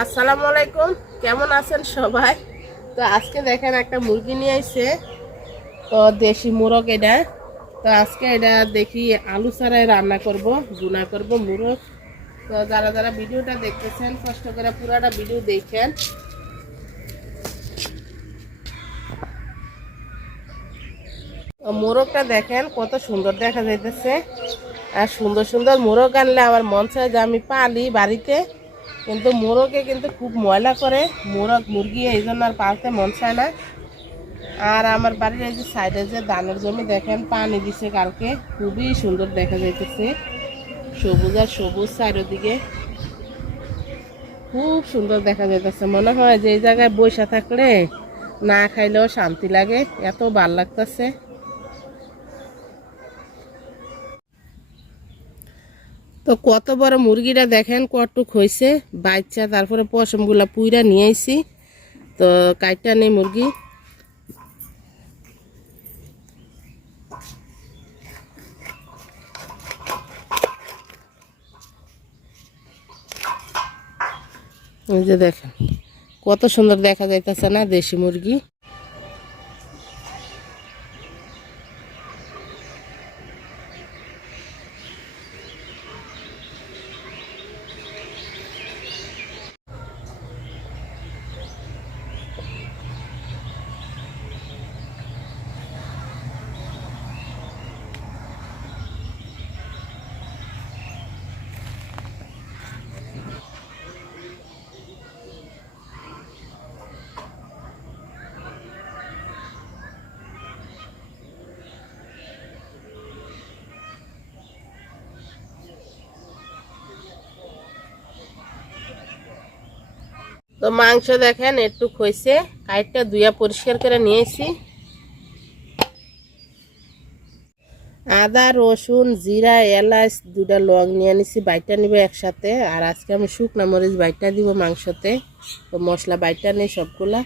আসসালামু আলাইকুম, কেমন আছেন সবাই? তো আজকে দেখেন একটা মুরগি নিয়ে আইছে। তো দেশি মোরগ এটা। তো আজকে এটা দেখি আলু ছাড়াই রান্না করব, ভুনা করব মোরগ। তো যারা যারা ভিডিওটা দেখতেছেন কষ্ট করে পুরাটা ভিডিও দেখেন। মোরগটা দেখেন কত সুন্দর দেখা যাইতেছে। আর সুন্দর সুন্দর মোরগ আনলে আমার মন চায় যে আমি পালি বাড়িতে, কিন্তু মোরগে কিন্তু খুব ময়লা করে মোরগ মুরগি, এই জন্য আর পালতে মন চায় না। আর আমার বাড়ির এই যে সাইডে যে ধানের জমি দেখেন, পানি দিছে কালকে, খুবই সুন্দর দেখা যাইতেছে, সবুজ আর সবুজ চারিদিকে, খুব সুন্দর দেখা যাইতেছে। মনে হয় যে এই জায়গায় বসে থাকলে না খাইলেও শান্তি লাগে, এত ভাল লাগতেছে। তো কত বড় মুরগিটা দেখেন কতটুক হয়েছে বাচ্চা, তারপরে পশমগুলা পুইরা নিয়ে আইছি। তো কাইটা নেই মুরগি। এই যে দেখেন কত সুন্দর দেখা যাইতেছে না দেশি মুরগি। তো মাংস দেখেন একটু হয়েছে, কাইটটা ধুইয়া পরিষ্কার করে নিয়েছি। আদা রসুন জিরা এলাচ দুটা লং নিয়ে নিছি, বাইটা নিব একসাথে। আর আজকে আমি শুকনা মরিচ বাইটা দিব মাংসতে। তো মশলা বাইটা নেই সবগুলা।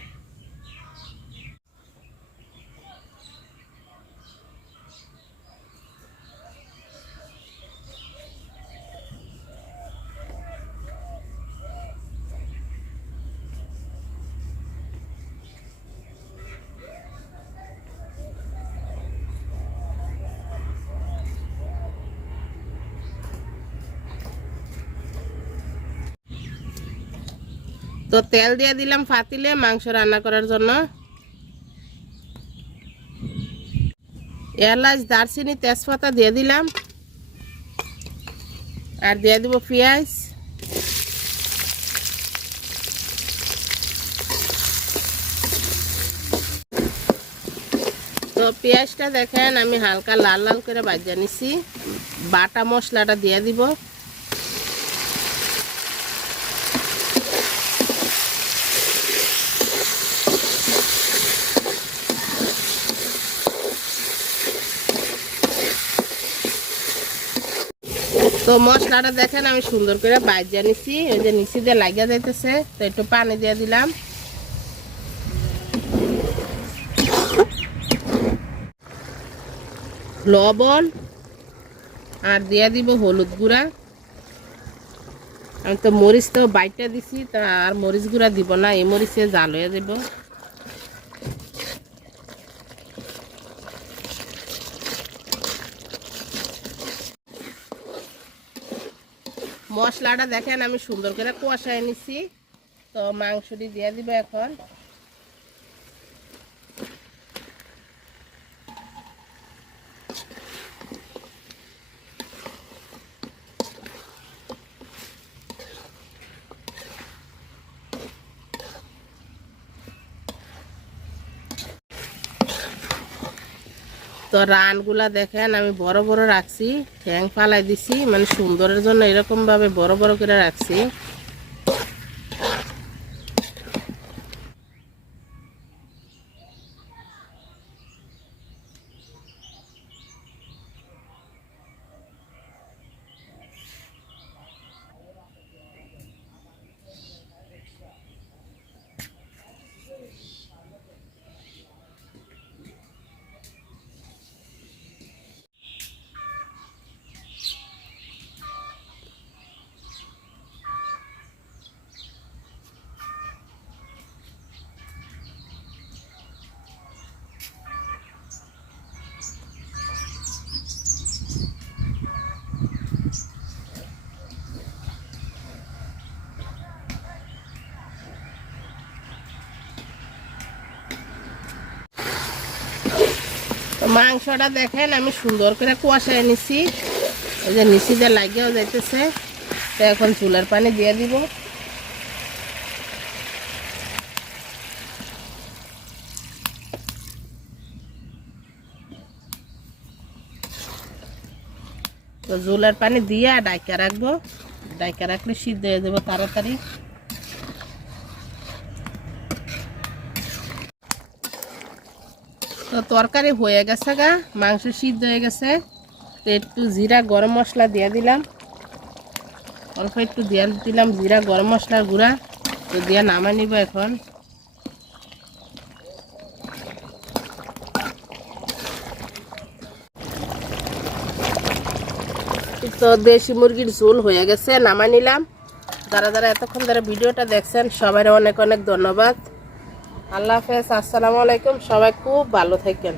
তো তেল দিয়ে দিলাম ফাতিলে মাংস রান্না করার জন্য। এলাচ দারচিনি তেজপাতা দিয়ে দিলাম, আর দিয়ে দিব পেঁয়াজ। তো পেঁয়াজটা দেখেন আমি হালকা লাল লাল করে ভাজা নিছি। বাটা মশলাটা দিয়ে দিব। তো মশলাটা দেখেন আমি সুন্দর করে ভাজা নিছি, ওই যে নিচি দিয়ে লাগিয়া যাইতেছে। তো একটু পানি দিয়ে দিলাম, লবণ, আর দিয়ে দিব হলুদ গুঁড়া। আমি তো মরিচ তো বাইটা দিছি, তা আর মরিচ গুঁড়া দিব না, এই মরিচে জাল হয়ে যাব। মশলাটা দেখেন আমি সুন্দর করে কষায় নিছি। তো মাংসটি দিয়ে দিব এখন। তো রানগুলা দেখেন আমি বড় বড় রাখছি, ঠ্যাং ফালাই দিছি, মানে সুন্দরের জন্য এরকম ভাবে বড় বড় করে রাখছি। মাংসটা দেখেন আমি সুন্দর করে কষায় নিছি, এই যে নিচে যে লাগিয়েও যাইতেছে। তো এখন চুলার পানি দিয়ে দিব। তো চুলার পানি দিয়ে ডাইকা রাখবো, ডাইকা রাখলে সিদ্ধ হয়ে যাবো তাড়াতাড়ি। তো তরকারি হয়ে গেছে গা, মাংস সিদ্ধ হয়ে গেছে। তো একটু জিরা গরম মশলা দিয়ে দিলাম, অল্প একটু দিয়ে দিলাম জিরা গরম মশলার গুঁড়া। তো দিয়ে নামাই নিব এখন। তো দেশি মুরগির ঝোল হয়ে গেছে, নামাই নিলাম। যারা যারা এতক্ষণ ধরে ভিডিওটা দেখছেন সবাই অনেক অনেক ধন্যবাদ। আল্লাহ হাফেজ, আসসালামু আলাইকুম। সবাই খুব ভালো থাকেন।